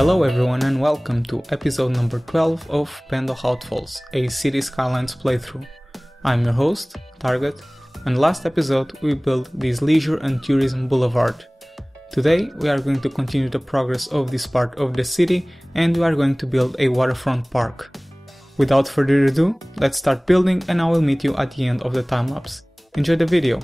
Hello everyone and welcome to episode number 12 of Pando Outfalls, a City Skylines playthrough. I'm your host, Target, and last episode we built this leisure and tourism boulevard. Today we are going to continue the progress of this part of the city and we are going to build a waterfront park. Without further ado, let's start building and I will meet you at the end of the time-lapse. Enjoy the video!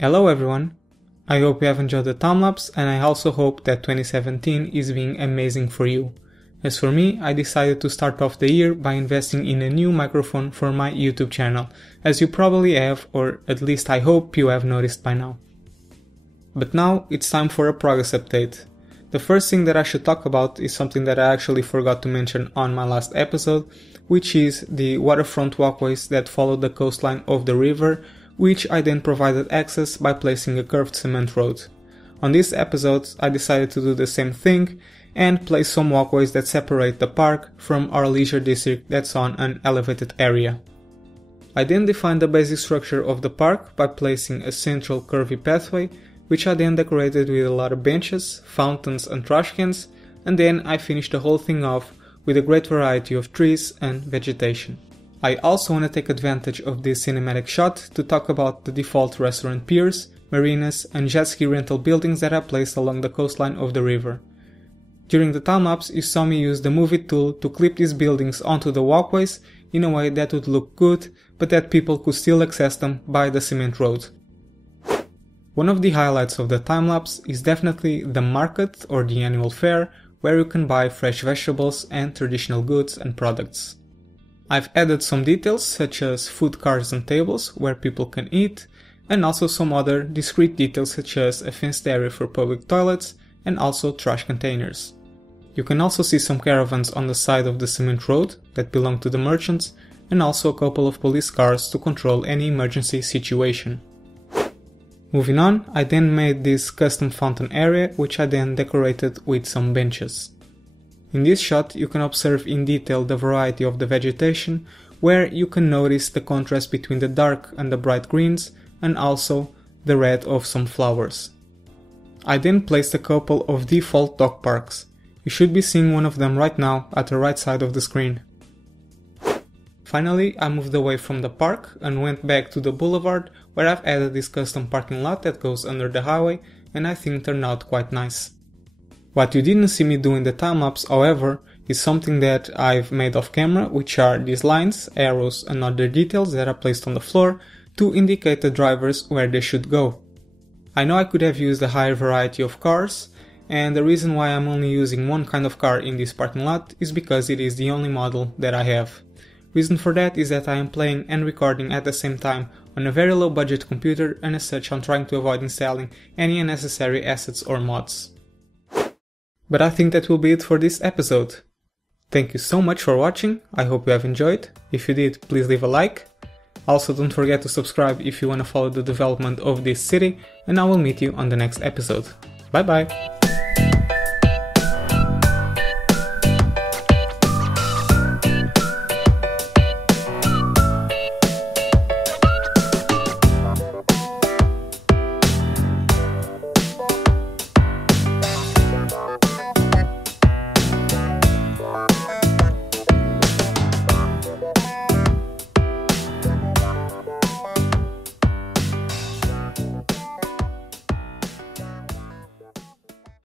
Hello everyone! I hope you have enjoyed the time-lapse, and I also hope that 2017 is being amazing for you. As for me, I decided to start off the year by investing in a new microphone for my YouTube channel, as you probably have, or at least I hope you have noticed by now. But now it's time for a progress update. The first thing that I should talk about is something that I actually forgot to mention on my last episode, which is the waterfront walkways that follow the coastline of the river, which I then provided access by placing a curved cement road. On this episode, I decided to do the same thing and place some walkways that separate the park from our leisure district that's on an elevated area. I then defined the basic structure of the park by placing a central curvy pathway, which I then decorated with a lot of benches, fountains and trash cans, and then I finished the whole thing off with a great variety of trees and vegetation. I also want to take advantage of this cinematic shot to talk about the default restaurant piers, marinas and jet ski rental buildings that I placed along the coastline of the river. During the time-lapse you saw me use the Move It tool to clip these buildings onto the walkways in a way that would look good, but that people could still access them by the cement road. One of the highlights of the time-lapse is definitely the market or the annual fair, where you can buy fresh vegetables and traditional goods and products. I've added some details such as food carts and tables where people can eat, and also some other discrete details such as a fenced area for public toilets and also trash containers. You can also see some caravans on the side of the cement road that belong to the merchants, and also a couple of police cars to control any emergency situation. Moving on, I then made this custom fountain area, which I then decorated with some benches. In this shot you can observe in detail the variety of the vegetation, where you can notice the contrast between the dark and the bright greens and also the red of some flowers. I then placed a couple of default dog parks. You should be seeing one of them right now at the right side of the screen. Finally, I moved away from the park and went back to the boulevard, where I've added this custom parking lot that goes under the highway and I think turned out quite nice. What you didn't see me do in the time-lapse, however, is something that I've made off camera, which are these lines, arrows and other details that are placed on the floor to indicate the drivers where they should go. I know I could have used a higher variety of cars, and the reason why I'm only using one kind of car in this parking lot is because it is the only model that I have. Reason for that is that I am playing and recording at the same time on a very low budget computer, and as such I'm trying to avoid installing any unnecessary assets or mods. But I think that will be it for this episode. Thank you so much for watching, I hope you have enjoyed. If you did, please leave a like. Also don't forget to subscribe if you want to follow the development of this city, and I will meet you on the next episode. Bye bye!